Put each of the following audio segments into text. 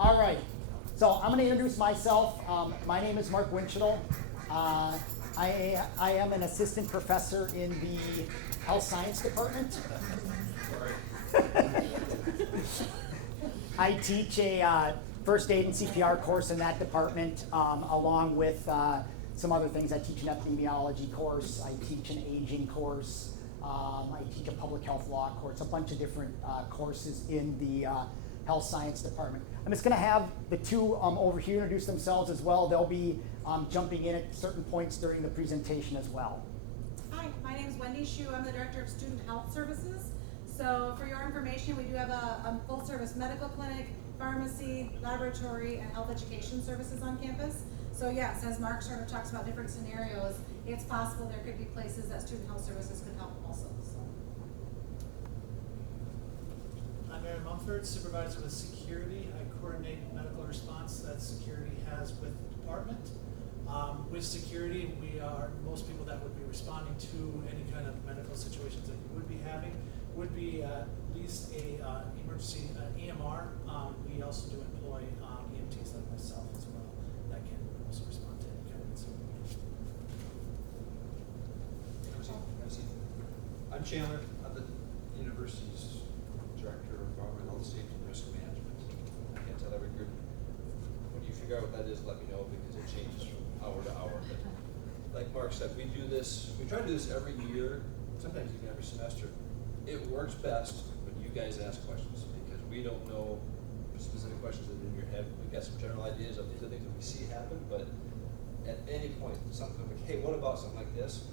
All right, so I'm going to introduce myself. My name is Mark Winchell. I am an assistant professor in the health science department. I teach a first aid and CPR course in that department, along with some other things. I teach an epidemiology course. I teach an aging course. I teach a public health law course, a bunch of different courses in the health science department. I'm just going to have the two over here introduce themselves as well. They'll be jumping in at certain points during the presentation as well. Hi, my name is Wendy Shu. I'm the Director of Student Health Services. So for your information, we do have a full-service medical clinic, pharmacy, laboratory, and health education services on campus. So yes, as Mark sort of talks about different scenarios, it's possible there could be places that Student Health Services could help also. So. I'm Aaron Mumford, Supervisor with Security. I coordinate medical response that security has with the department. With security, most people that would be responding to any kind of medical situations that you would be having would be at least a emergency EMR. We also do employ EMTs like myself as well that can also respond to any kind of incident. I'm Chandler. I'm the university's Director of Environmental Health Safety and Risk Management. I can't tell every group. When you figure out what that is, let me know because it changes from hour to hour. But like Mark said, we try to do this every year, sometimes even every semester. It works best when you guys ask questions because we don't know specific questions that are in your head. We've got some general ideas of these are things that we see happen, but at any point, something like, hey, what about something like this?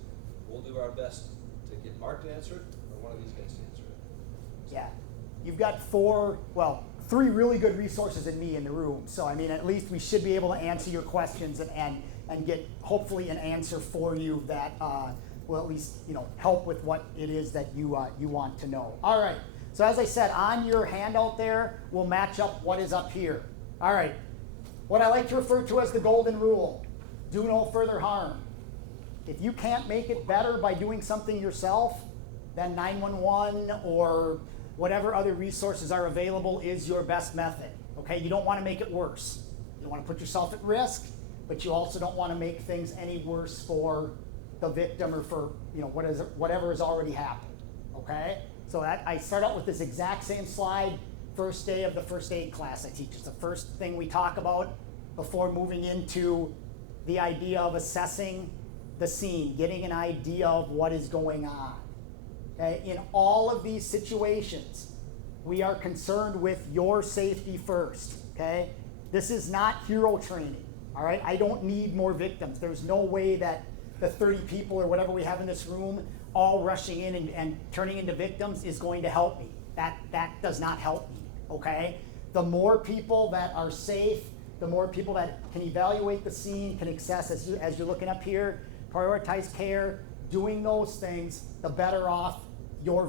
We'll do our best to get Mark to answer it or one of these guys to answer it. Yeah, you've got three really good resources in me in the room. So I mean, at least we should be able to answer your questions and get hopefully an answer for you that will at least help with what it is that you want to know. All right. So as I said, on your handout there, we'll match up what is up here. All right. What I like to refer to as the golden rule: do no further harm. If you can't make it better by doing something yourself, then 911 or whatever other resources are available is your best method. Okay? You don't want to make it worse. You don't want to put yourself at risk, but you also don't want to make things any worse for the victim or for whatever has already happened. Okay? So I start out with this exact same slide. First day of the first aid class I teach. It's the first thing we talk about before moving into the idea of assessing the scene, getting an idea of what is going on. Okay? In all of these situations, we are concerned with your safety first. Okay? This is not hero training. All right? I don't need more victims. There's no way that the 30 people or whatever we have in this room all rushing in and turning into victims is going to help me. That does not help me. Okay? The more people that are safe, the more people that can evaluate the scene, can access, as you're looking up here, prioritize care, doing those things, the better off your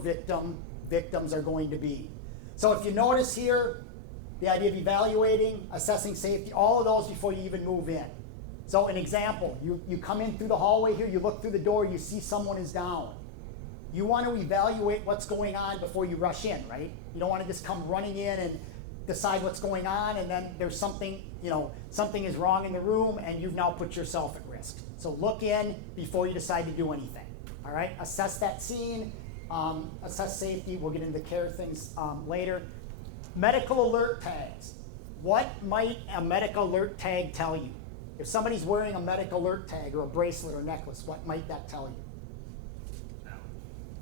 victims are going to be. So if you notice here, the idea of evaluating, assessing safety, all of those before you even move in. So an example, you come in through the hallway here, you look through the door, you see someone is down. You want to evaluate what's going on before you rush in, right? You don't want to just come running in and decide what's going on and then there's something is wrong in the room and you've now put yourself at risk. So look in before you decide to do anything, all right? Assess that scene, assess safety. We'll get into care things later. Medical alert tags. What might a medical alert tag tell you? If somebody's wearing a medical alert tag or a bracelet or necklace, what might that tell you?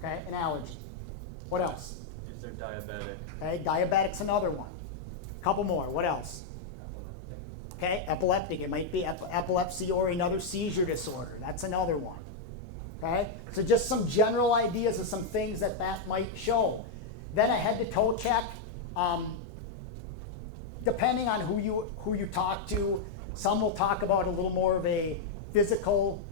Okay, an allergy. What else? If they're diabetic. Okay, diabetic's another one. Couple more. What else? Okay, epileptic. It might be epilepsy or another seizure disorder. That's another one. Okay, so just some general ideas of some things that might show. Then a head-to-toe check. Depending on who you talk to, some will talk about a little more of a physical,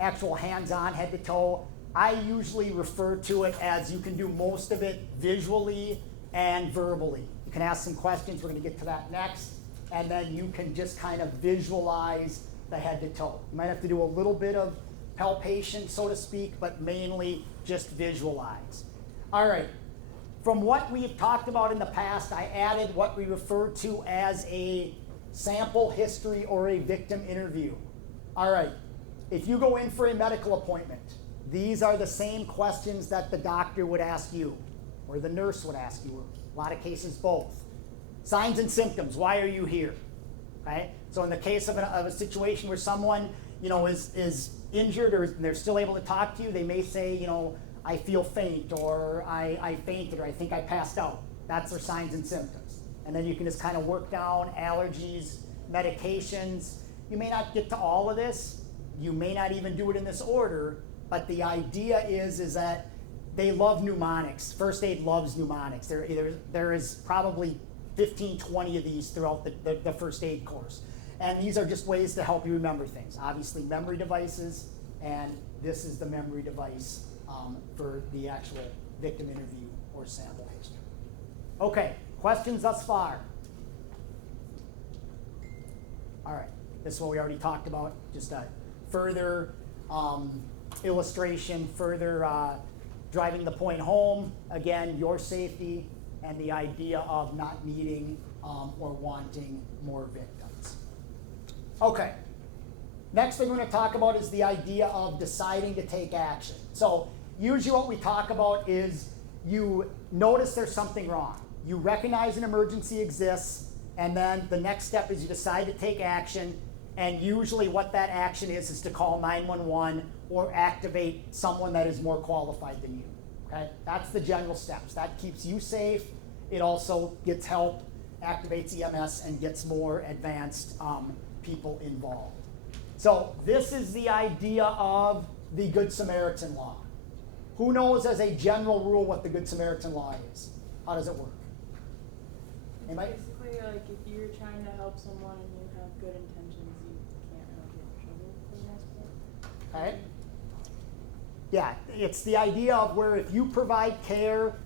actual hands-on head-to-toe. I usually refer to it as you can do most of it visually and verbally. You can ask some questions. We're going to get to that next. And then you can just kind of visualize the head to toe. You might have to do a little bit of palpation, so to speak, but mainly just visualize. All right. from what we've talked about in the past, I added what we refer to as a sample history or a victim interview. All right, if you go in for a medical appointment, these are the same questions that the doctor would ask you, or the nurse would ask you, a lot of cases both. Signs and symptoms, why are you here? Okay? So in the case of a situation where someone, is injured or they're still able to talk to you, they may say, I feel faint, or I fainted, or I think I passed out. That's their signs and symptoms. And then you can just kind of work down allergies, medications. You may not get to all of this. You may not even do it in this order, but the idea is that they love mnemonics. First aid loves mnemonics. There is probably 15, 20 of these throughout the first aid course. And these are just ways to help you remember things. Obviously, memory devices, and this is the memory device for the actual victim interview or sample history. Okay, questions thus far? All right, this is what we already talked about, just a further illustration, further driving the point home. Again, your safety and the idea of not needing or wanting more victims. Okay, next thing we're going to talk about is the idea of deciding to take action. So usually what we talk about is you notice there's something wrong. You recognize an emergency exists, and then the next step is you decide to take action, and usually what that action is to call 911 or activate someone that is more qualified than you. Okay? That's the general steps. That keeps you safe. It also gets help, activates EMS, and gets more advanced people involved. So this is the idea of the Good Samaritan Law. Who knows as a general rule what the Good Samaritan Law is? How does it work? Anybody? Basically, like if you're trying to help someone and you have good intentions, you can't really get in trouble for the most part. Okay. Yeah, it's the idea of where if you provide care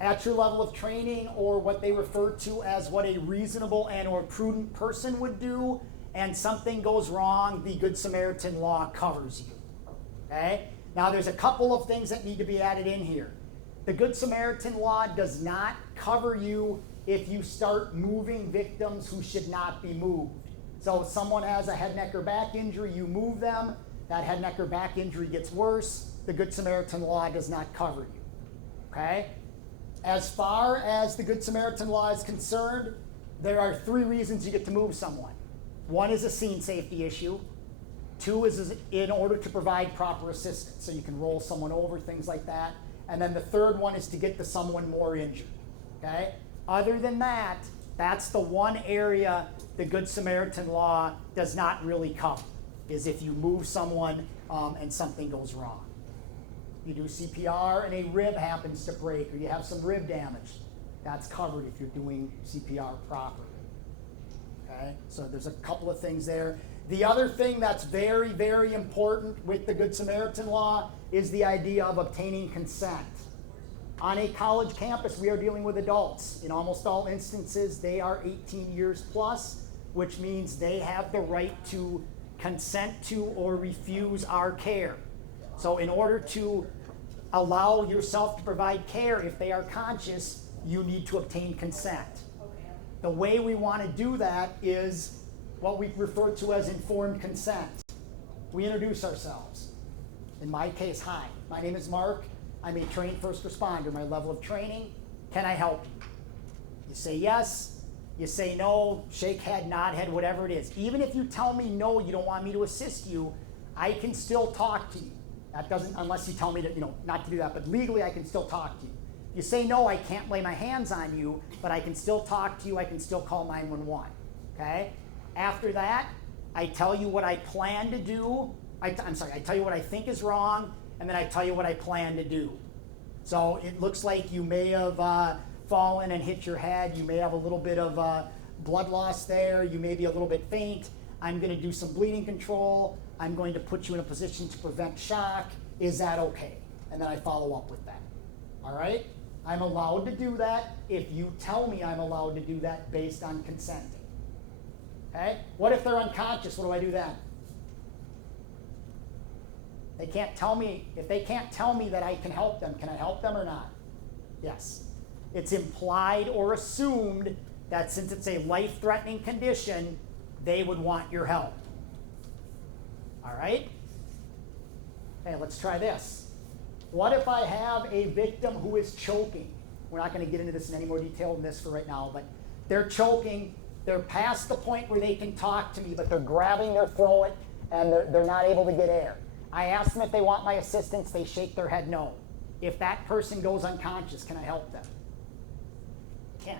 at your level of training, or what they refer to as what a reasonable and or prudent person would do, and something goes wrong, the Good Samaritan Law covers you. Okay? Now there's a couple of things that need to be added in here. The Good Samaritan Law does not cover you if you start moving victims who should not be moved. So if someone has a head, neck, or back injury, you move them, that head, neck, or back injury gets worse, the Good Samaritan Law does not cover you. Okay? As far as the Good Samaritan Law is concerned, there are 3 reasons you get to move someone. 1 is a scene safety issue. 2 is in order to provide proper assistance, so you can roll someone over, things like that. And then the 3rd one is to get to someone more injured. Okay? Other than that, that's the one area the Good Samaritan Law does not really cover, is if you move someone and something goes wrong. You do CPR and a rib happens to break, or you have some rib damage, that's covered if you're doing CPR properly. Okay? So there's a couple of things there. The other thing that's very, very important with the Good Samaritan Law is the idea of obtaining consent. On a college campus, we are dealing with adults. In almost all instances, they are 18 years plus, which means they have the right to consent to or refuse our care. So in order to allow yourself to provide care, if they are conscious, you need to obtain consent. The way we want to do that is what we refer to as informed consent. We introduce ourselves. In my case, hi, my name is Mark. I'm a trained first responder. My level of training, can I help you? You say yes, you say no, shake head, nod head, whatever it is. Even if you tell me no, you don't want me to assist you, I can still talk to you. That doesn't, unless you tell me to, not to do that, but legally I can still talk to you. If you say no, I can't lay my hands on you, but I can still talk to you, I can still call 911, okay? After that, I tell you what I plan to do. I tell you what I think is wrong, and then I tell you what I plan to do. So it looks like you may have fallen and hit your head, you may have a little bit of blood loss there, you may be a little bit faint. I'm going to do some bleeding control. I'm going to put you in a position to prevent shock. Is that okay? And then I follow up with that. All right? I'm allowed to do that if you tell me I'm allowed to do that based on consenting. Okay? What if they're unconscious? What do I do then? They can't tell me. If they can't tell me that I can help them, can I help them or not? Yes. It's implied or assumed that since it's a life-threatening condition, they would want your help. All right? Okay, let's try this. What if I have a victim who is choking? We're not going to get into this in any more detail than this for right now, but they're choking. They're past the point where they can talk to me, but they're grabbing their throat and they're not able to get air. I ask them if they want my assistance. They shake their head no. If that person goes unconscious, can I help them? Can't,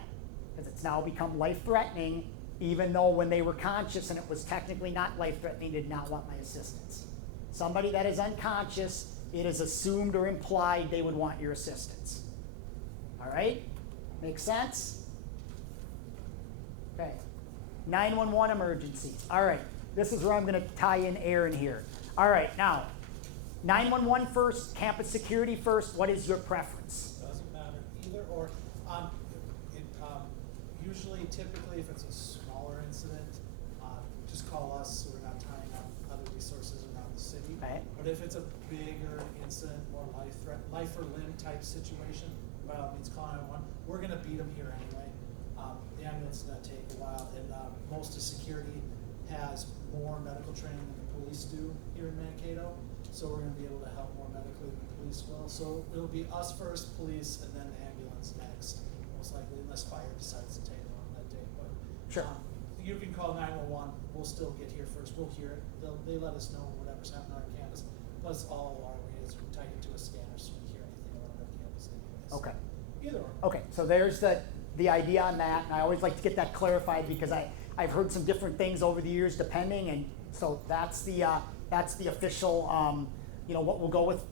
because it's now become life-threatening, even though when they were conscious and it was technically not life-threatening, did not want my assistance. Somebody that is unconscious, it is assumed or implied they would want your assistance. All right? Make sense? Okay. 911 emergency. All right. This is where I'm going to tie in air in here. All right. Now, 911 first, campus security first. What is your preference? Doesn't matter, either or. Usually, typically, if it's a smaller incident, just call us so we're not tying up other resources around the city. Right. But if it's a bigger incident, more life or limb type situation, by all means, call 911. We're going to beat them here anyway. The ambulance is going to take a while, and most of security has more medical training than the police do here in Mankato. So we're going to be able to help more medically than the police will. So it'll be us first, police, and then ambulance next, most likely, unless fire decides to take it on that day. But Sure. you can call 911. We'll still get here first. We'll hear it. They let us know whatever's happening on campus. Plus, all our areas we tie into a scanner, so we hear anything around our campus anyways. Okay. Either or. Okay, so there's the idea on that, and I always like to get that clarified because I've heard some different things over the years depending, and so that's the official, what we'll go with,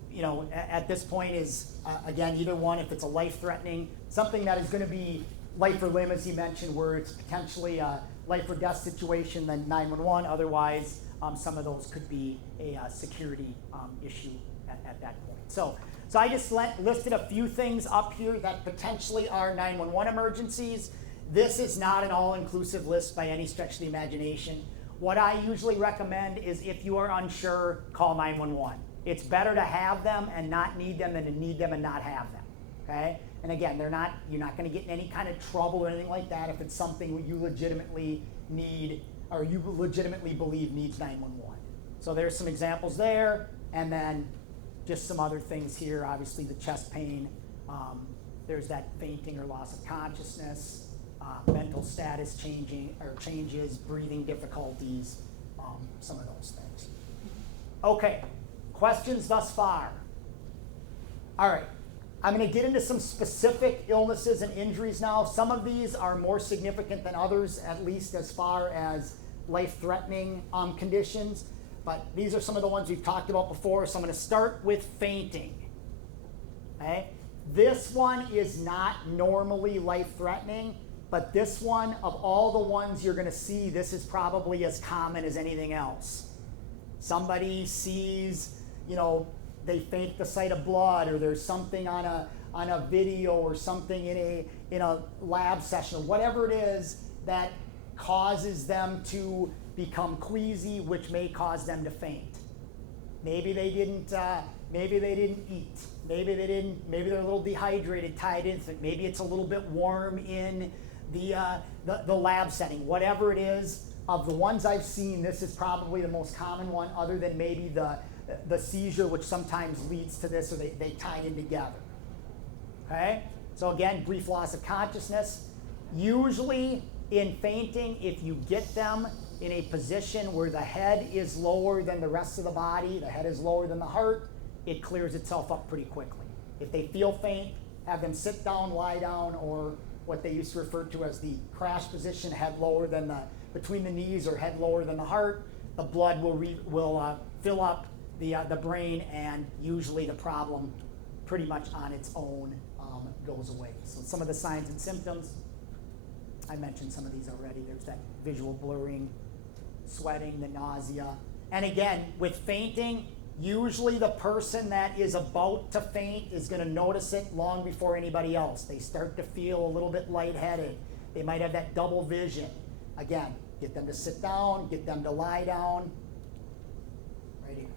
at this point is, again, either one, if it's a life-threatening, something that is going to be life or limb, as you mentioned, where it's potentially a life or death situation, then 911, otherwise, some of those could be a security issue at that point. So I just listed a few things up here that potentially are 911 emergencies. This is not an all-inclusive list by any stretch of the imagination. What I usually recommend is if you are unsure, call 911. It's better to have them and not need them than to need them and not have them, okay? And again, you're not going to get in any kind of trouble or anything like that if it's something you legitimately need or you legitimately believe needs 911. So there's some examples there, and then just some other things here. Obviously, the chest pain. There's that fainting or loss of consciousness, mental status changes, breathing difficulties, some of those things. Okay, questions thus far? All right, I'm going to get into some specific illnesses and injuries now. Some of these are more significant than others, at least as far as life-threatening conditions. But these are some of the ones we've talked about before, so I'm going to start with fainting. Okay? This one is not normally life-threatening, but this one, of all the ones you're going to see, this is probably as common as anything else. Somebody sees, they faint at the sight of blood, or there's something on a video or something in a lab session, or whatever it is that causes them to become queasy, which may cause them to faint. Maybe they didn't eat. Maybe they're a little dehydrated, tied in. Maybe it's a little bit warm in the lab setting. Whatever it is, of the ones I've seen, this is probably the most common one, other than maybe the seizure, which sometimes leads to this, or they tie in together. Okay? So again, brief loss of consciousness. Usually in fainting, if you get them in a position where the head is lower than the rest of the body, the head is lower than the heart, it clears itself up pretty quickly. If they feel faint, have them sit down, lie down, or what they used to refer to as the crash position, head lower than between the knees or head lower than the heart. The blood will fill up the brain, and usually the problem pretty much on its own goes away. So some of the signs and symptoms, I mentioned some of these already. There's that visual blurring, sweating, the nausea. And again, with fainting, usually the person that is about to faint is going to notice it long before anybody else. They start to feel a little bit lightheaded. They might have that double vision. Again, get them to sit down, get them to lie down. Right here.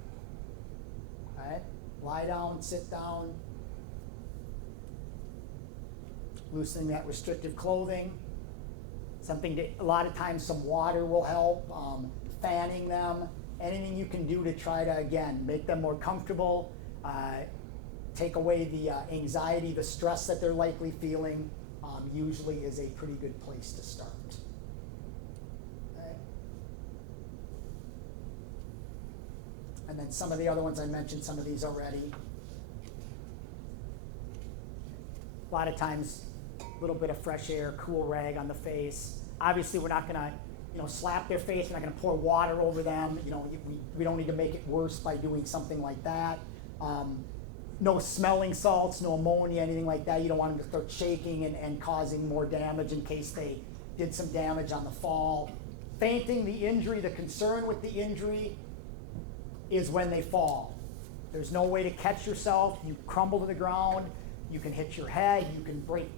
All right? Lie down, sit down. loosening that restrictive clothing. Something to, a lot of times some water will help, fanning them, anything you can do to try to, again, make them more comfortable, take away the anxiety, the stress that they're likely feeling, usually is a pretty good place to start. Okay. And then some of the other ones, I mentioned some of these already. A lot of times, a little bit of fresh air, cool rag on the face. Obviously, we're not gonna, slap their face. We're not gonna pour water over them. We don't need to make it worse by doing something like that. No smelling salts, no ammonia, anything like that. You don't want them to start shaking and causing more damage in case they did some damage on the fall. Fainting, the injury, the concern with the injury is when they fall. There's no way to catch yourself. You crumble to the ground. You can hit your head. You can break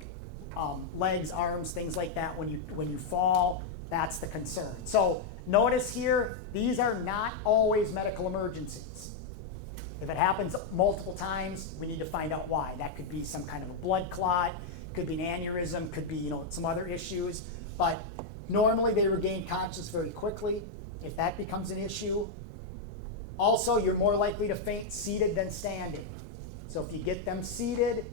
legs, arms, things like that when you fall. That's the concern. So notice here, these are not always medical emergencies. If it happens multiple times, we need to find out why. That could be some kind of a blood clot, could be an aneurysm, could be some other issues. But normally they regain consciousness very quickly. If that becomes an issue, also you're more likely to faint seated than standing. So if you get them seated,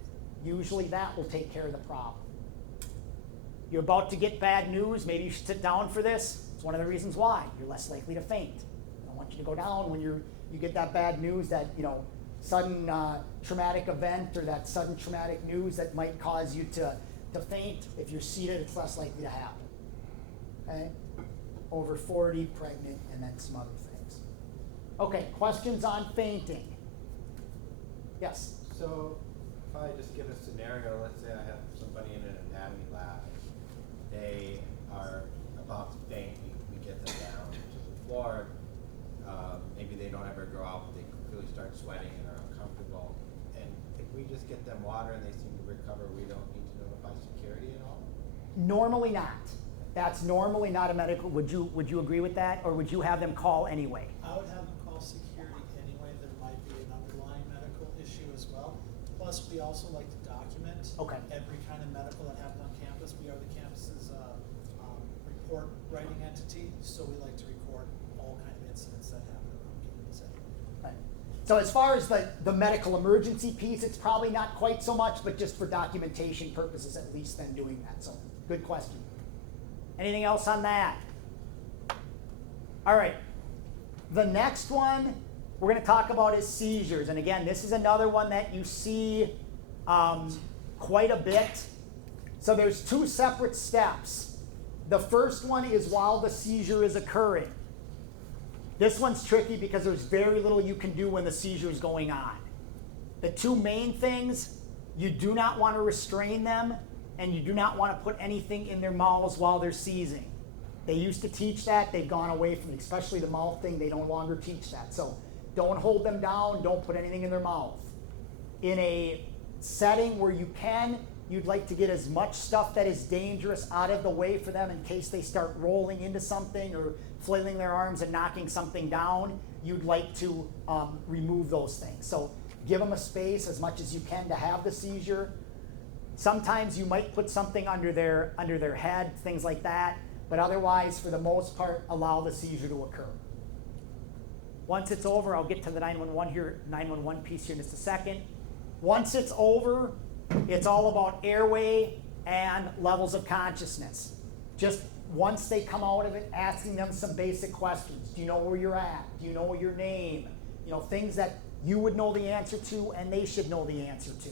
usually that will take care of the problem. You're about to get bad news. Maybe you should sit down for this. It's one of the reasons why. You're less likely to faint. I don't want you to go down when you get that bad news, that sudden traumatic event or that sudden traumatic news that might cause you to faint. If you're seated, it's less likely to happen. Okay? Over 40, pregnant, and then some other things. Okay, questions on fainting? Yes? So if I just give a scenario, let's say I have somebody in an anatomy lab. They are about to faint. We get them down to the floor. Maybe they don't ever go out, but they really start sweating and are uncomfortable. And if we just get them water and they seem to recover, we don't need to notify security at all? Normally not. That's normally not a medical. Would you agree with that, or would you have them call anyway? I would have them call security anyway. There might be an underlying medical issue as well. Plus, we also like to document every kind of medical that happens on campus. We are the campus's report writing entity, so we like to record all kind of incidents that happen around campus. Right. So as far as the medical emergency piece, it's probably not quite so much, but just for documentation purposes at least then doing that. So good question. Anything else on that? All right. The next one we're going to talk about is seizures. And again, this is another one that you see quite a bit. So there's two separate steps. The first one is while the seizure is occurring. This one's tricky because there's very little you can do when the seizure is going on. The two main things, you do not want to restrain them, and you do not want to put anything in their mouths while they're seizing. They used to teach that. They've gone away from it, especially the mouth thing. They no longer teach that. So don't hold them down. Don't put anything in their mouth. In a setting where you can, you'd like to get as much stuff that is dangerous out of the way for them in case they start rolling into something or flailing their arms and knocking something down. You'd like to remove those things. So give them a space as much as you can to have the seizure. Sometimes you might put something under their head, things like that, but otherwise, for the most part, allow the seizure to occur. Once it's over, I'll get to the 911 piece here in just a second. Once it's over, it's all about airway and levels of consciousness. Just once they come out of it, asking them some basic questions. Do you know where you're at? Do you know your name? Things that you would know the answer to and they should know the answer to.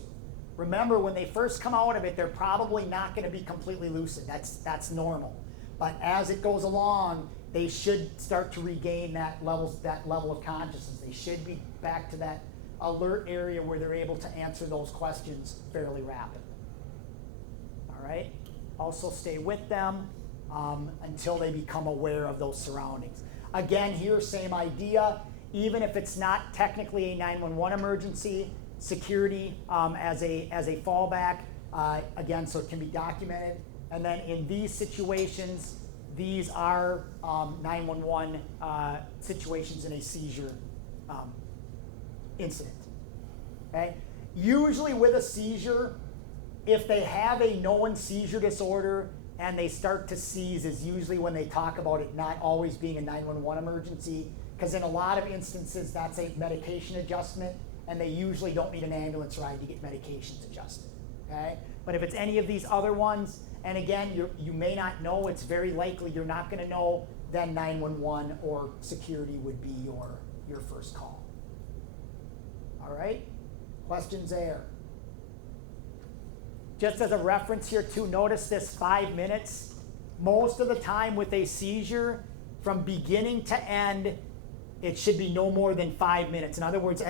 Remember, when they first come out of it, they're probably not going to be completely lucid. That's normal. But as it goes along, they should start to regain that level of consciousness. They should be back to that alert area where they're able to answer those questions fairly rapidly. All right? Also stay with them until they become aware of those surroundings. Again, here, same idea. Even if it's not technically a 911 emergency, security as a fallback, again, so it can be documented. And then in these situations, these are 911 situations in a seizure incident. Okay? Usually with a seizure, If they have a known seizure disorder and they start to seize is usually when they talk about it not always being a 911 emergency, because in a lot of instances that's a medication adjustment and they usually don't need an ambulance ride to get medications adjusted, okay? But if it's any of these other ones, and again, you may not know, it's very likely you're not gonna know, then 911 or security would be your first call. All right, questions there? Just as a reference here too, notice this 5 minutes. Most of the time with a seizure, from beginning to end, it should be no more than 5 minutes. In other words,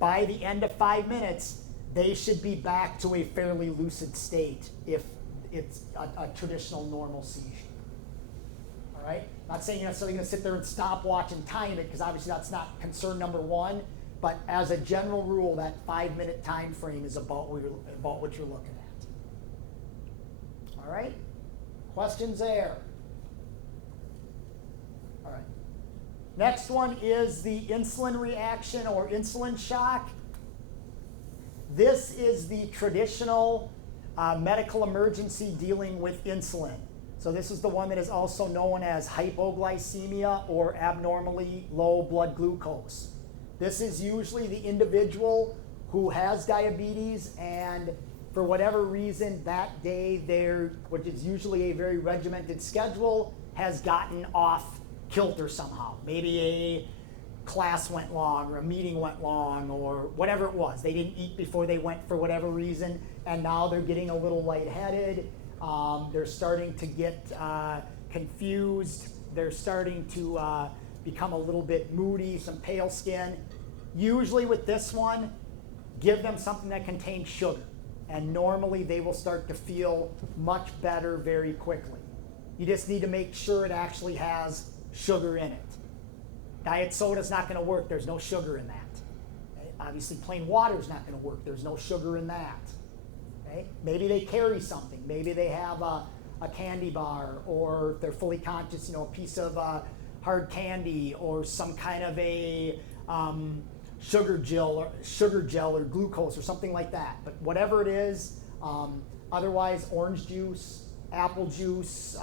by the end of 5 minutes, they should be back to a fairly lucid state if it's a traditional normal seizure. All right? Not saying you're necessarily going to sit there and stopwatch and time it, because obviously that's not concern number one, but as a general rule, that 5 minute time frame is about what you're looking at. All right? Questions there? All right. Next one is the insulin reaction or insulin shock. This is the traditional medical emergency dealing with insulin. So this is the one that is also known as hypoglycemia or abnormally low blood glucose. This is usually the individual who has diabetes and for whatever reason that day which is usually a very regimented schedule, has gotten off kilter somehow. Maybe a class went long or a meeting went long or whatever it was. They didn't eat before they went for whatever reason, and now they're getting a little lightheaded. They're starting to get confused. They're starting to become a little bit moody, some pale skin. Usually with this one, give them something that contains sugar, and normally they will start to feel much better very quickly. You just need to make sure it actually has sugar in it. Diet soda is not going to work. There's no sugar in that. Okay? Obviously, plain water is not going to work. There's no sugar in that. Okay? Maybe they carry something. Maybe they have a candy bar, or if they're fully conscious, a piece of hard candy, or some kind of a sugar gel or glucose or something like that. But whatever it is, otherwise orange juice, apple juice,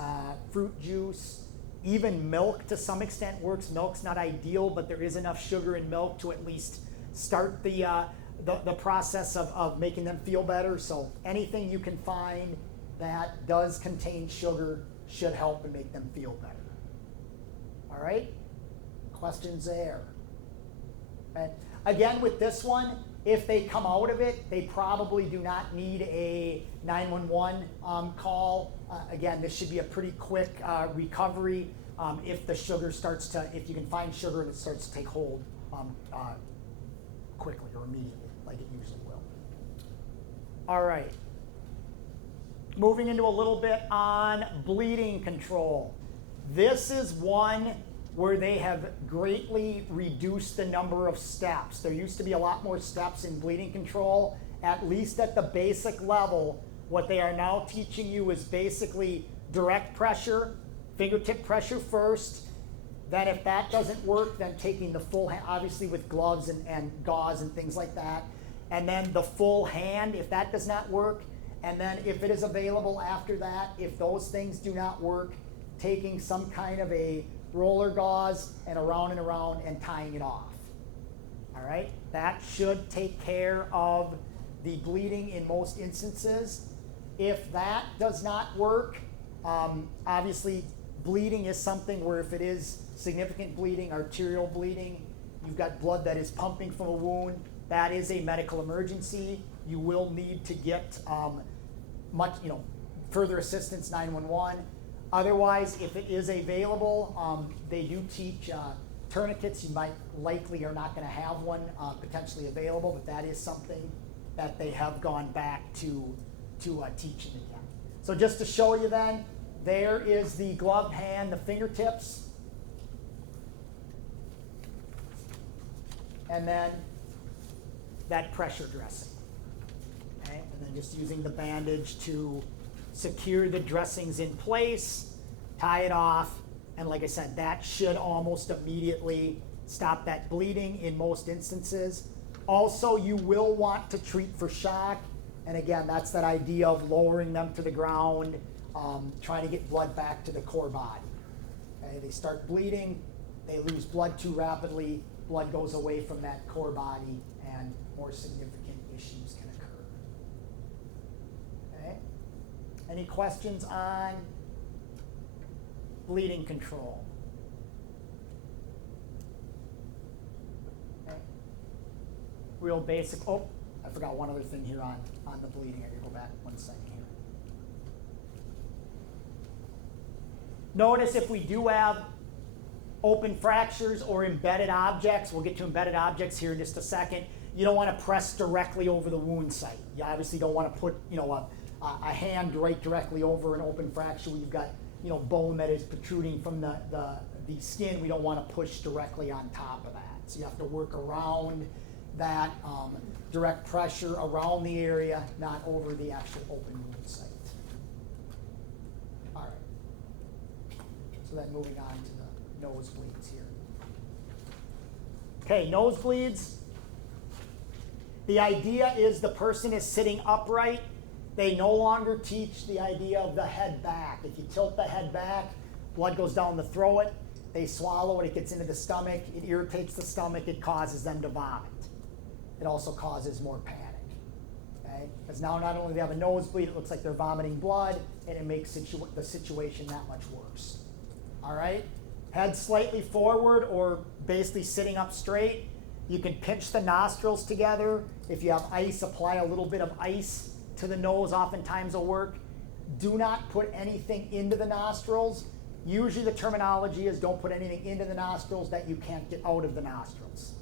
fruit juice, even milk to some extent works. Milk's not ideal, but there is enough sugar in milk to at least start the process of making them feel better. So anything you can find that does contain sugar should help and make them feel better. All right? Questions there? And again, with this one, if they come out of it, they probably do not need a 911 call. Again, this should be a pretty quick recovery if the sugar if you can find sugar and it starts to take hold quickly or immediately, like it usually will. All right. Moving into a little bit on bleeding control. This is one where they have greatly reduced the number of steps. There used to be a lot more steps in bleeding control, at least at the basic level. What they are now teaching you is basically direct pressure, fingertip pressure first. Then if that doesn't work, then taking the full hand, obviously with gloves and gauze and things like that. And then the full hand, if that does not work. And then if it is available after that, if those things do not work, taking some kind of a roller gauze and around and tying it off. All right? That should take care of the bleeding in most instances. If that does not work, obviously bleeding is something where if it is significant bleeding, arterial bleeding, you've got blood that is pumping from a wound, that is a medical emergency. You will need to get further assistance, 911. Otherwise, if it is available, they do teach tourniquets. You likely are not going to have one potentially available, but that is something that they have gone back to teaching again. So just to show you then, there is the gloved hand, the fingertips, and then that pressure dressing. Okay? And then just using the bandage to secure the dressings in place, tie it off, and like I said, that should almost immediately stop that bleeding in most instances. Also, you will want to treat for shock, And again, that's that idea of lowering them to the ground, trying to get blood back to the core body. Okay, they start bleeding, they lose blood too rapidly, blood goes away from that core body, and more significant issues can occur. Okay? Any questions on bleeding control? Okay. Real basic. Oh, I forgot one other thing here on the bleeding. I gotta go back 1 second here. Notice if we do have open fractures or embedded objects, we'll get to embedded objects here in just a second, you don't want to press directly over the wound site. You obviously don't want to put, a hand right directly over an open fracture where you've got, bone that is protruding from the skin. We don't want to push directly on top of that. So you have to work around that, direct pressure around the area, not over the actual open wound site. All right. So then moving on to the nosebleeds here. Okay, nosebleeds. The idea is the person is sitting upright. They no longer teach the idea of the head back. If you tilt the head back, blood goes down the throat. They swallow it, it gets into the stomach, it irritates the stomach, it causes them to vomit. It also causes more panic. Okay? Because now not only do they have a nosebleed, it looks like they're vomiting blood, and it makes the situation that much worse. All right? Head slightly forward or basically sitting up straight. You can pinch the nostrils together. If you have ice, apply a little bit of ice to the nose, oftentimes will work. Do not put anything into the nostrils. Usually the terminology is don't put anything into the nostrils that you can't get out of the nostrils.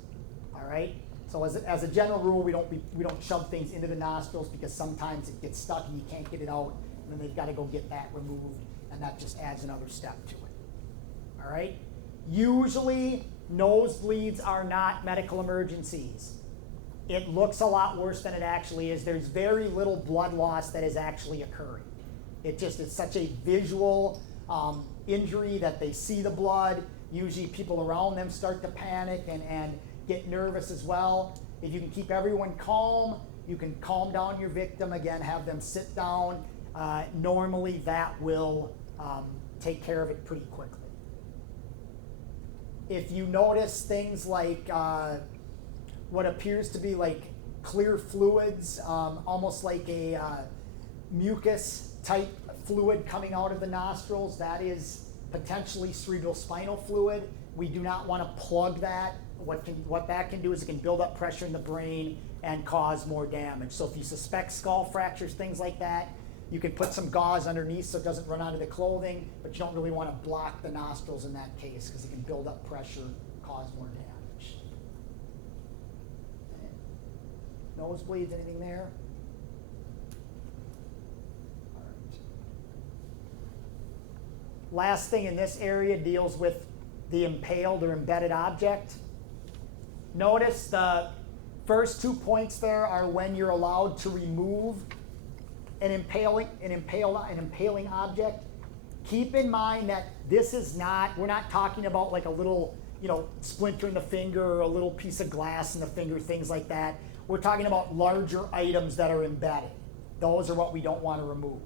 All right? So as a general rule, we don't shove things into the nostrils because sometimes it gets stuck and you can't get it out, and then they've got to go get that removed, and that just adds another step to it. All right? Usually, nosebleeds are not medical emergencies. It looks a lot worse than it actually is. There's very little blood loss that is actually occurring. It's such a visual injury that they see the blood. Usually people around them start to panic and get nervous as well. If you can keep everyone calm, you can calm down your victim. Again, have them sit down. Normally that will take care of it pretty quickly. If you notice things like what appears to be like clear fluids, almost like a mucus type fluid coming out of the nostrils, that is potentially cerebrospinal fluid. We do not want to plug that. What that can do is it can build up pressure in the brain and cause more damage. So if you suspect skull fractures, things like that, you can put some gauze underneath so it doesn't run onto the clothing, but you don't really want to block the nostrils in that case because it can build up pressure, cause more damage. Okay. Nosebleeds, anything there? All right. Last thing in this area deals with the impaled or embedded object. Notice the first 2 points there are when you're allowed to remove an impaling object. Keep in mind that this is not, we're not talking about like a little, splinter in the finger or a little piece of glass in the finger, things like that. We're talking about larger items that are embedded. Those are what we don't want to remove.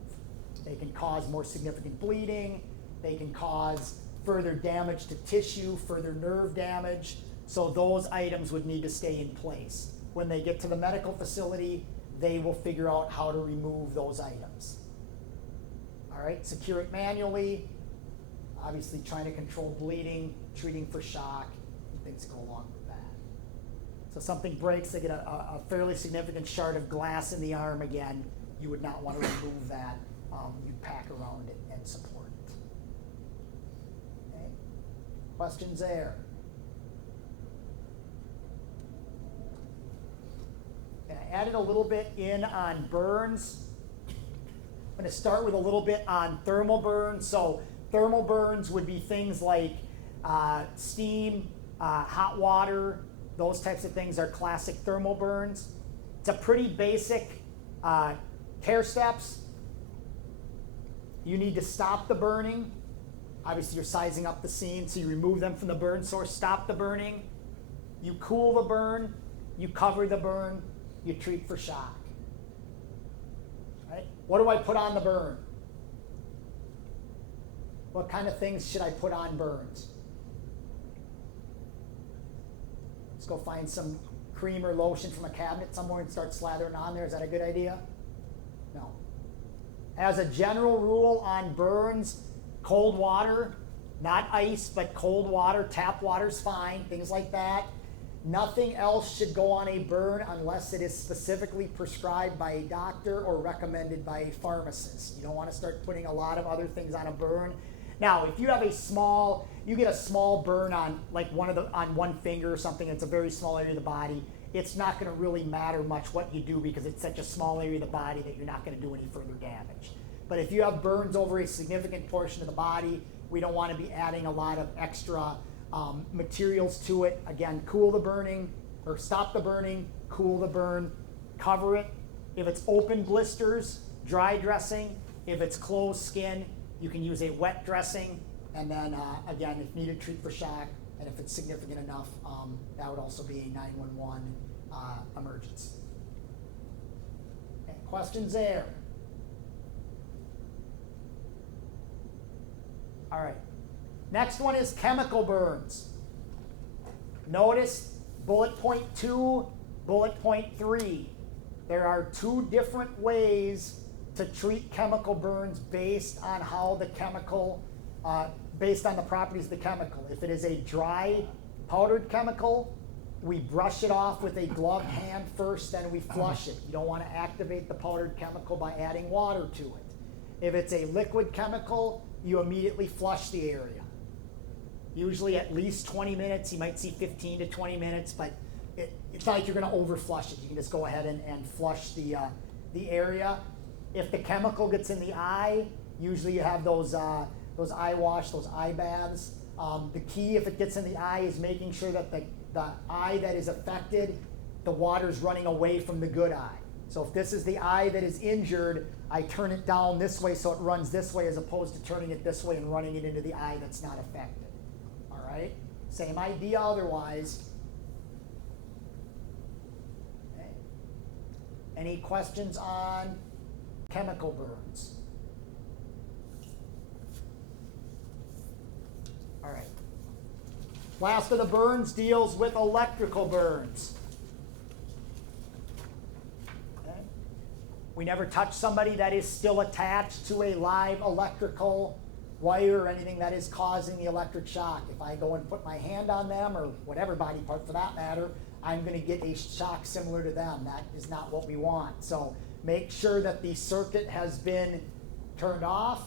They can cause more significant bleeding. They can cause further damage to tissue, further nerve damage. So those items would need to stay in place. When they get to the medical facility, they will figure out how to remove those items. All right, secure it manually. Obviously trying to control bleeding, treating for shock, and things go along with that. So if something breaks, they get a fairly significant shard of glass in the arm again. You would not want to remove that. You'd pack around it and support it. Okay. Questions there? And I added a little bit in on burns. I'm going to start with a little bit on thermal burns. So thermal burns would be things like steam, hot water, those types of things are classic thermal burns. It's a pretty basic care steps. You need to stop the burning. Obviously you're sizing up the scene, so you remove them from the burn source, stop the burning. You cool the burn, you cover the burn, you treat for shock. Right? What do I put on the burn? What kind of things should I put on burns? Let's go find some cream or lotion from a cabinet somewhere and start slathering on there. Is that a good idea? No. As a general rule on burns, cold water, not ice, but cold water, tap water's fine, things like that. Nothing else should go on a burn unless it is specifically prescribed by a doctor or recommended by a pharmacist. You don't want to start putting a lot of other things on a burn. Now, if you have you get a small burn on like on one finger or something, it's a very small area of the body, it's not going to really matter much what you do because it's such a small area of the body that you're not going to do any further damage. But if you have burns over a significant portion of the body, we don't want to be adding a lot of extra materials to it. Again, cool the burning, or stop the burning, cool the burn, cover it. If it's open blisters, dry dressing. If it's closed skin, you can use a wet dressing. And then again, if needed, treat for shock. And if it's significant enough, that would also be a 911 emergency. Okay, questions there? All right. Next one is chemical burns. Notice bullet point 2, bullet point 3. There are two different ways to treat chemical burns based on how the chemical, based on the properties of the chemical. If it is a dry powdered chemical, we brush it off with a gloved hand first, then we flush it. You don't want to activate the powdered chemical by adding water to it. If it's a liquid chemical, you immediately flush the area. Usually at least 20 minutes. You might see 15 to 20 minutes, but it's not like you're going to over flush it. You can just go ahead and flush the area. If the chemical gets in the eye, usually you have those eye wash, those eye baths. The key, if it gets in the eye, is making sure that the eye that is affected, the water's running away from the good eye. So if this is the eye that is injured, I turn it down this way so it runs this way as opposed to turning it this way and running it into the eye that's not affected. All right? Same idea otherwise. Okay. Any questions on chemical burns? All right. Last of the burns deals with electrical burns. Okay. We never touch somebody that is still attached to a live electrical wire or anything that is causing the electric shock. If I go and put my hand on them, or whatever body part for that matter, I'm going to get a shock similar to them. That is not what we want. So make sure that the circuit has been turned off,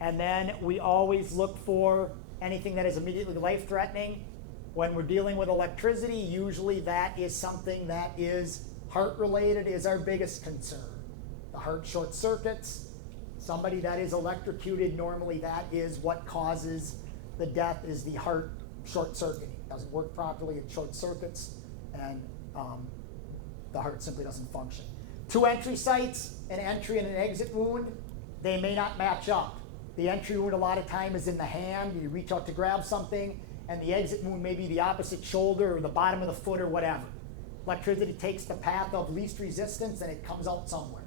and then we always look for anything that is immediately life-threatening. When we're dealing with electricity, usually that is something that is heart-related, is our biggest concern. The heart short circuits, somebody that is electrocuted, normally that is what causes the death, is the heart short-circuiting. It doesn't work properly, it short circuits, and the heart simply doesn't function. Two entry sites, an entry and an exit wound, they may not match up. The entry wound a lot of time is in the hand, you reach out to grab something, and the exit wound may be the opposite shoulder or the bottom of the foot or whatever. Electricity takes the path of least resistance and it comes out somewhere.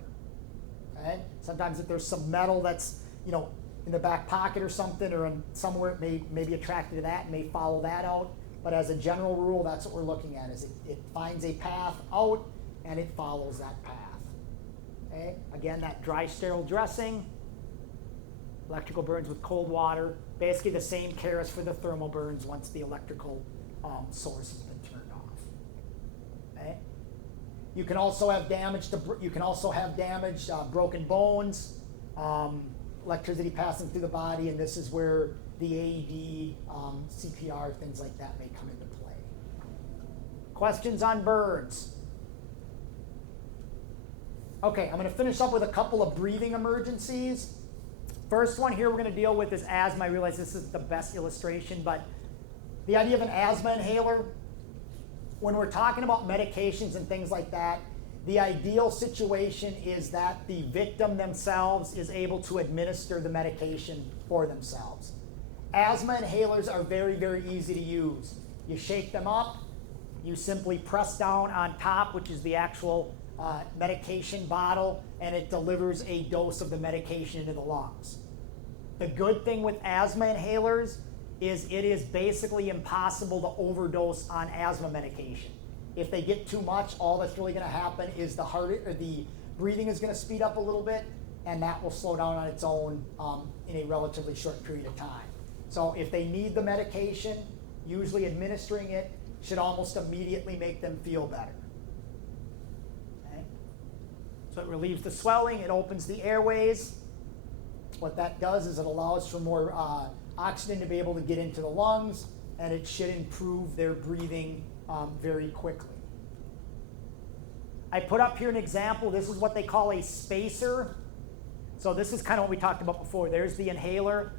Okay? Sometimes if there's some metal that's, in the back pocket or something, or somewhere it may be attracted to that and may follow that out. But as a general rule, that's what we're looking at, is it finds a path out and it follows that path. Okay? Again, that dry sterile dressing, electrical burns with cold water, basically the same care as for the thermal burns once the electrical source has been turned off. Okay? You can also have damage broken bones, electricity passing through the body, and this is where the AED, CPR, things like that may come into play. Questions on burns? Okay, I'm going to finish up with a couple of breathing emergencies. First one here we're going to deal with is asthma. I realize this is the best illustration, but the idea of an asthma inhaler, when we're talking about medications and things like that, the ideal situation is that the victim themselves is able to administer the medication for themselves. Asthma inhalers are very, very easy to use. You shake them up, you simply press down on top, which is the actual medication bottle, and it delivers a dose of the medication into the lungs. The good thing with asthma inhalers is it is basically impossible to overdose on asthma medication. If they get too much, all that's really going to happen is the breathing is going to speed up a little bit, and that will slow down on its own in a relatively short period of time. So if they need the medication, usually administering it should almost immediately make them feel better. Okay? So it relieves the swelling, it opens the airways. What that does is it allows for more oxygen to be able to get into the lungs, and it should improve their breathing very quickly. I put up here an example. This is what they call a spacer. So this is kind of what we talked about before. There's the inhaler.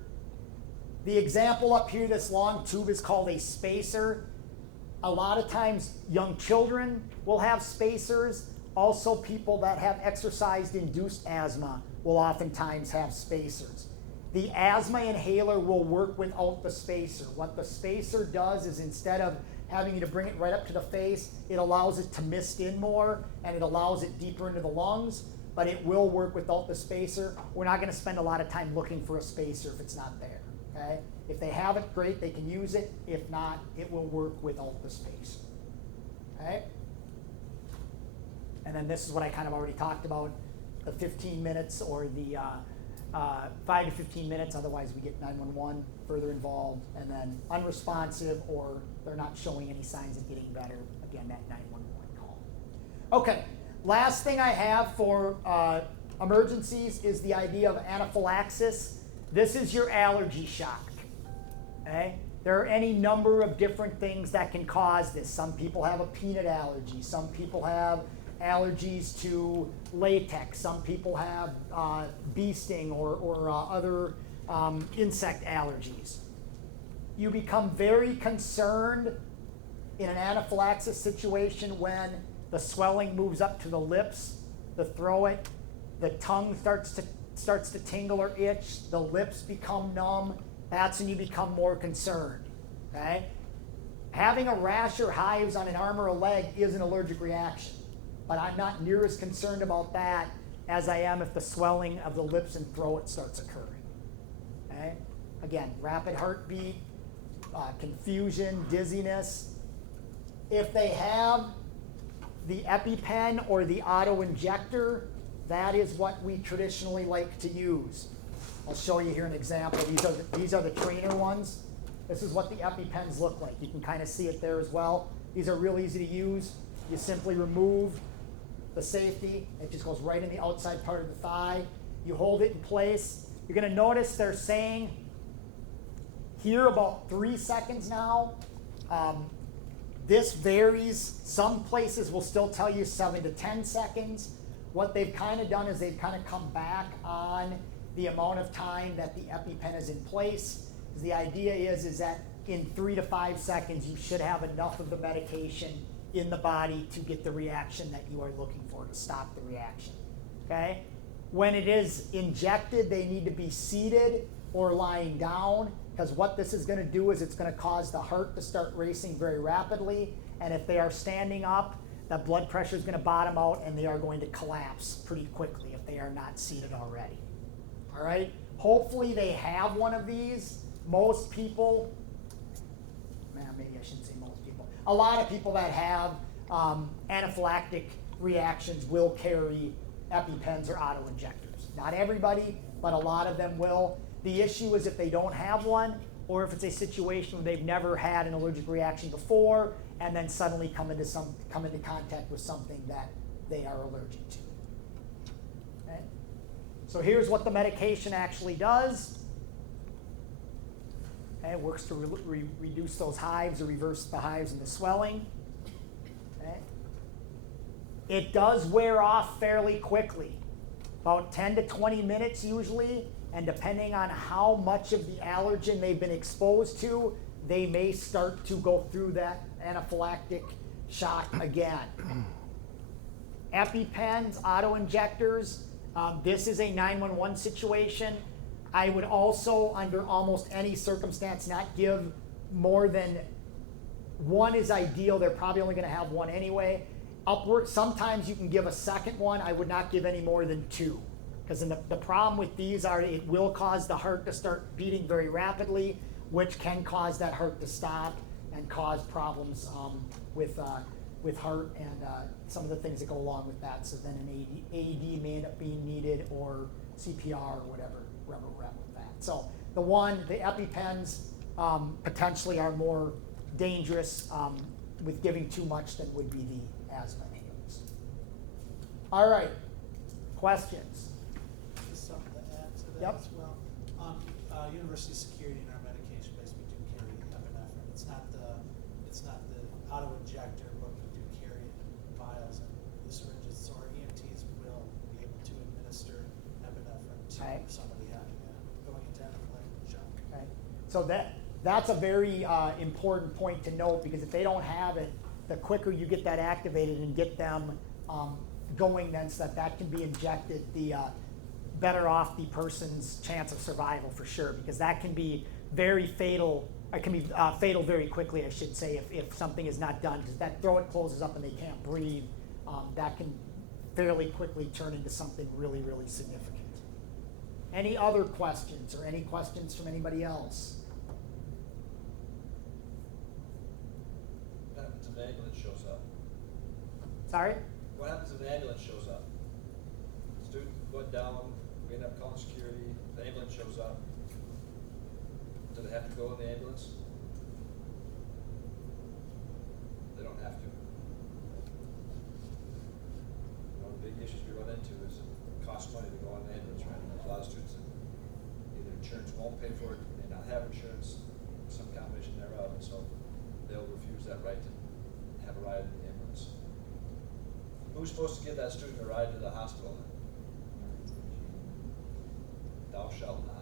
The example up here, this long tube, is called a spacer. A lot of times young children will have spacers. Also people that have exercise-induced asthma will oftentimes have spacers. The asthma inhaler will work without the spacer. What the spacer does is instead of having you to bring it right up to the face, it allows it to mist in more, and it allows it deeper into the lungs, but it will work without the spacer. We're not going to spend a lot of time looking for a spacer if it's not there. Okay? If they have it, great, they can use it. If not, it will work without the spacer. Okay? And then this is what I kind of already talked about, the 15 minutes or the 5 to 15 minutes, otherwise we get 911 further involved, and then unresponsive or they're not showing any signs of getting better, again, that 911 call. Okay, last thing I have for emergencies is the idea of anaphylaxis. This is your allergy shock. Okay? There are any number of different things that can cause this. Some people have a peanut allergy. Some people have allergies to latex. Some people have bee sting or other insect allergies. You become very concerned in an anaphylaxis situation when the swelling moves up to the lips, the throat, the tongue starts to tingle or itch, the lips become numb. That's when you become more concerned. Okay? Having a rash or hives on an arm or a leg is an allergic reaction, but I'm not near as concerned about that as I am if the swelling of the lips and throat starts occurring. Okay? Again, rapid heartbeat, confusion, dizziness. If they have the EpiPen or the auto-injector, that is what we traditionally like to use. I'll show you here an example. These are the trainer ones. This is what the EpiPens look like. You can kind of see it there as well. These are real easy to use. You simply remove the safety. It just goes right in the outside part of the thigh. You hold it in place. You're going to notice they're saying here about 3 seconds now. This varies. Some places will still tell you 7 to 10 seconds. What they've kind of done is they've kind of come back on the amount of time that the EpiPen is in place. The idea is that in 3 to 5 seconds, you should have enough of the medication in the body to get the reaction that you are looking for, to stop the reaction. Okay? When it is injected, they need to be seated or lying down, because what this is going to do is it's going to cause the heart to start racing very rapidly, and if they are standing up, the blood pressure is going to bottom out and they are going to collapse pretty quickly if they are not seated already. All right? Hopefully they have one of these. Most people, maybe I shouldn't say most people, a lot of people that have anaphylactic reactions will carry EpiPens or auto-injectors. Not everybody, but a lot of them will. The issue is if they don't have one, or if it's a situation where they've never had an allergic reaction before, and then suddenly come into contact with something that they are allergic to. Okay? So here's what the medication actually does. Okay, it works to reduce those hives or reverse the hives and the swelling. Okay. It does wear off fairly quickly, about 10 to 20 minutes usually, and depending on how much of the allergen they've been exposed to, they may start to go through that anaphylactic shock again. EpiPens, auto-injectors, this is a 911 situation. I would also, under almost any circumstance, not give more than one is ideal. They're probably only going to have one anyway. upward, sometimes you can give a second one. I would not give any more than 2. Because the problem with these are it will cause the heart to start beating very rapidly, which can cause that heart to stop and cause problems with heart and some of the things that go along with that. So then an AED may end up being needed, or CPR or whatever with that. So the EpiPens potentially are more dangerous with giving too much than would be the asthma inhalers. All right, questions? Just something to add to that Yep. as well. University security in our medication base, we do carry epinephrine. It's not the auto injector, but we do carry it in vials and the syringes. So our EMTs will be able to administer epinephrine to Right. somebody going into anaphylactic shock. Okay. So that's a very important point to note, because if they don't have it, the quicker you get that activated and get them going, then so that can be injected, the better off the person's chance of survival for sure, because that can be very fatal. It can be fatal very quickly, I should say, if something is not done, because that throat closes up and they can't breathe. That can fairly quickly turn into something really, really significant. Any other questions, or any questions from anybody else? What happens if an ambulance shows up? Sorry? What happens if an ambulance shows up? Student went down, we end up calling security, the ambulance shows up. Do they have to go in the ambulance? They don't have to. One of the big issues we run into is it costs money to go on the ambulance, right? And there's a lot of students that either insurance won't pay for it, may not have insurance, some combination thereof, and so they'll refuse that right to have a ride in the ambulance. Who's supposed to give that student a ride to the hospital? Thou shalt not.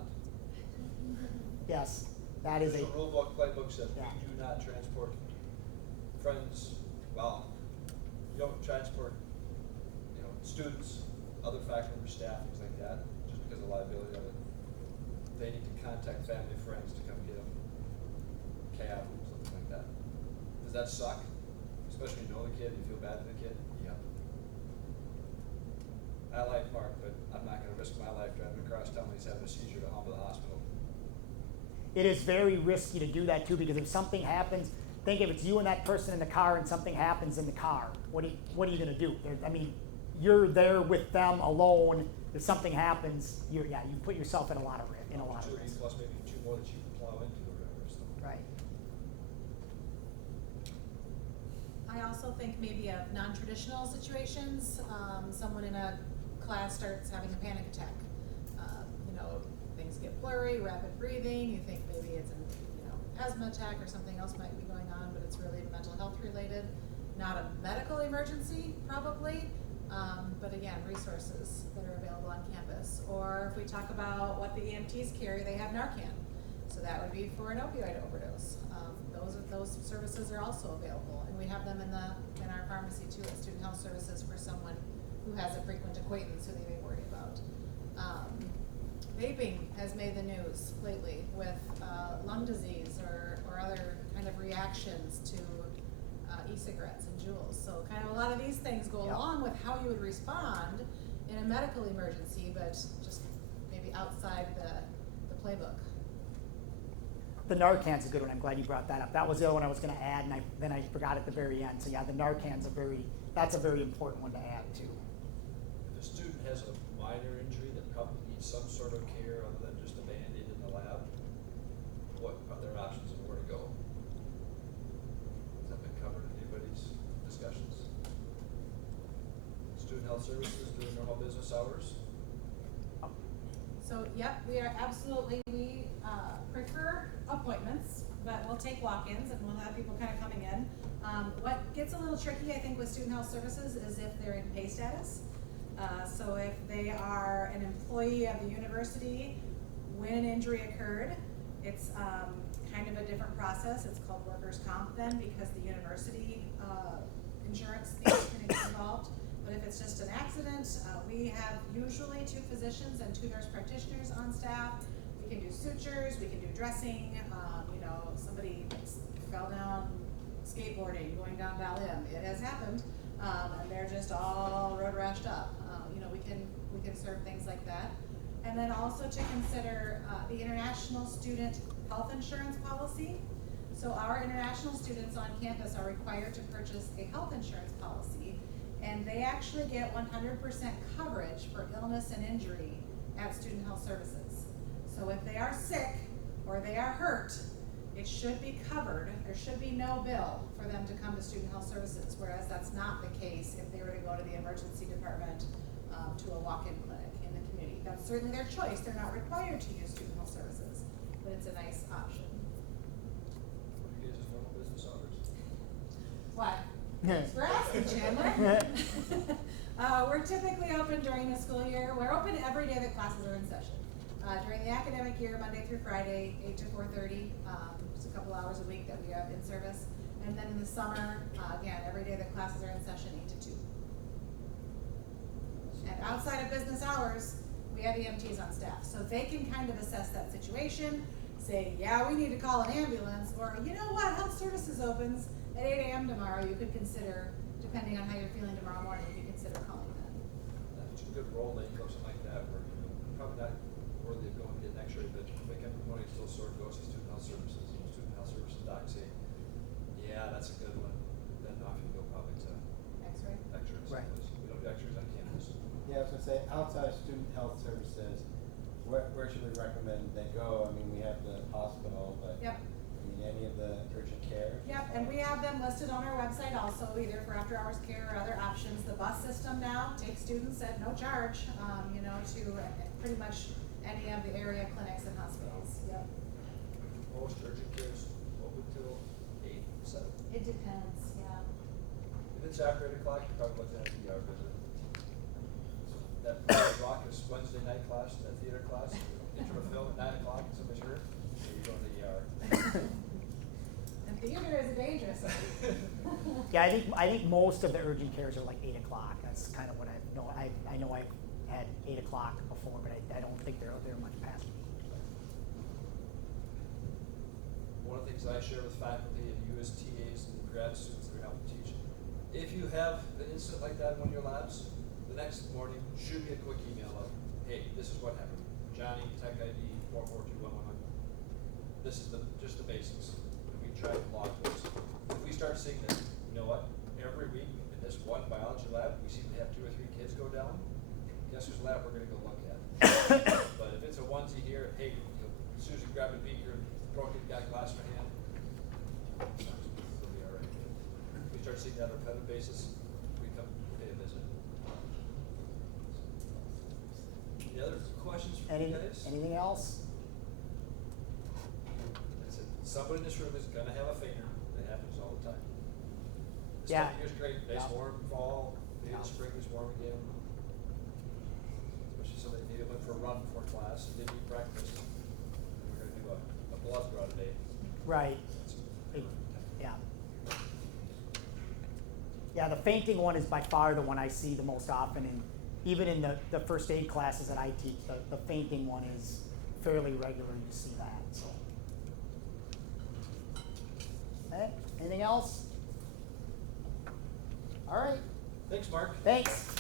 Yes, that is The a, rule book, playbook says Yeah. we do not transport friends, well, you don't transport, students, other faculty members, staff, things like that, just because of the liability of it. They need to contact family, friends to come get them, cab, something like that. Does that suck? Especially when you know the kid, you feel bad for the kid? Yep. I like Mark, but I'm not gonna risk my life driving across town when he's having a seizure to haul him to the hospital. it is very risky to do that too, because if something happens, think if it's you and that person in the car and something happens in the car, what are you gonna do? You're there with them alone. If something happens, you put yourself in a lot of risk. Plus maybe 2 more that you can plow into or whatever, so. Right. I also think maybe of non-traditional situations, someone in a class starts having a panic attack. Things get blurry, rapid breathing, you think maybe it's an asthma attack or something else might be going on, but it's really mental health related. Not a medical emergency, probably, but again, resources that are available on campus. Or if we talk about what the EMTs carry, they have Narcan. So that would be for an opioid overdose. Those services are also available, and we have them in our pharmacy too at Student Health Services for someone who has a frequent acquaintance who they may worry about. Vaping has made the news lately with lung disease or other kind of reactions to e-cigarettes and Juuls. So kind of a lot of these things go Yep. along with how you would respond in a medical emergency, but just maybe outside the playbook. The Narcan's a good one. I'm glad you brought that up. That was the other one I was going to add, and then I forgot at the very end. So yeah, the Narcan's that's a very important one to add too. If a student has a minor injury that probably needs some sort of care other than just a Band-Aid in the lab, what are their options and where to go? Has that been covered in anybody's discussions? Student Health Services doing normal business hours? So, yep, we are absolutely, we prefer appointments, but we'll take walk-ins and we'll have people kind of coming in. What gets a little tricky, I think, with Student Health Services is if they're in pay status. So if they are an employee of the university when an injury occurred, it's kind of a different process. It's called workers' comp then, because the university insurance things can get involved. But if it's just an accident, we have usually 2 physicians and 2 nurse practitioners on staff. We can do sutures, we can do dressing. Somebody fell down skateboarding, going down Val M. It has happened. and they're just all road rashed up. You know, we can serve things like that. And then also to consider, the international student health insurance policy. So our international students on campus are required to purchase a health insurance policy, and they actually get 100% coverage for illness and injury at Student Health Services. So if they are sick or they are hurt, it should be covered. There should be no bill for them to come to Student Health Services, whereas that's not the case if they were to go to the emergency department, to a walk-in clinic in the community. That's certainly their choice. They're not required to use Student Health Services, but it's a nice option. What are you guys' normal business hours? What? Thanks for asking, Chandler. We're typically open during the school year. We're open every day that classes are in session. During the academic year, Monday through Friday, 8 to 4:30, just a couple hours a week that we have in service. And then in the summer, again, every day that classes are in session, 8 to 2. And outside of business hours, we have EMTs on staff. So they can kind of assess that situation, say, yeah, we need to call an ambulance, or you know what, health services opens at 8 a.m. tomorrow. You could consider, depending on how you're feeling tomorrow morning, you could consider calling them. That's a good role lane or something like that, where you're probably not worthy of going to get an x-ray, but weekend morning still sore, goes to Student Health Services, and Student Health Services docs say, yeah, that's a good one. Then off you go probably to X-ray? x-rays. Right. Because we don't do x-rays on campus. Yeah, I was gonna say, outside of Student Health Services, where should we recommend they go? I mean, we have the hospital, but. Yep. I mean, any of the urgent care? Yep, and we have them listed on our website also, either for after-hours care or other options. The bus system now takes students at no charge, you know, to pretty much any of the area clinics and hospitals. Yep. Most urgent care is open till 8, 7. It depends, yeah. If it's after 8 o'clock, you're probably looking at a ER visit. That rock is Wednesday night class, that theater class, intro film at 9 o'clock, and somebody's hurt, so you're going to the ER. And theater is dangerous. Yeah, I think most of the urgent cares are like 8 o'clock. That's kind of what I know. I know I've had 8 o'clock before, but I don't think they're much past. One of the things I share with faculty and USTAs and grad students that are helping teach, if you have an incident like that in one of your labs, the next morning, shoot me a quick email of, hey, this is what happened. Johnny, Tech ID 442111. This is just the basics. And we try to log those. If we start seeing that, you know what, every week in this one biology lab, we seem to have 2 or 3 kids go down, guess whose lab we're going to go look at. But if it's a onesie here, hey, you know, Susan grabbed a beaker, broke it, got glass in her hand, it'll be all right. If we start seeing that on a repetitive basis, we come pay a visit. Any other questions from you guys? Anything else? That's it. Somebody in this room is gonna have a fainter. That happens all the time. This Yeah. time of year's great. Nice Yeah. warm fall. Maybe Yeah. the spring is warm again. Especially somebody maybe went for a run before class and didn't eat breakfast. And we're gonna do a blood draw today. Right. That's Yeah. Yeah, the fainting one is by far the one I see the most often, and even in the first aid classes that I teach, the fainting one is fairly regular. You see that. So. Okay. Anything else? All right. Thanks, Mark. Thanks.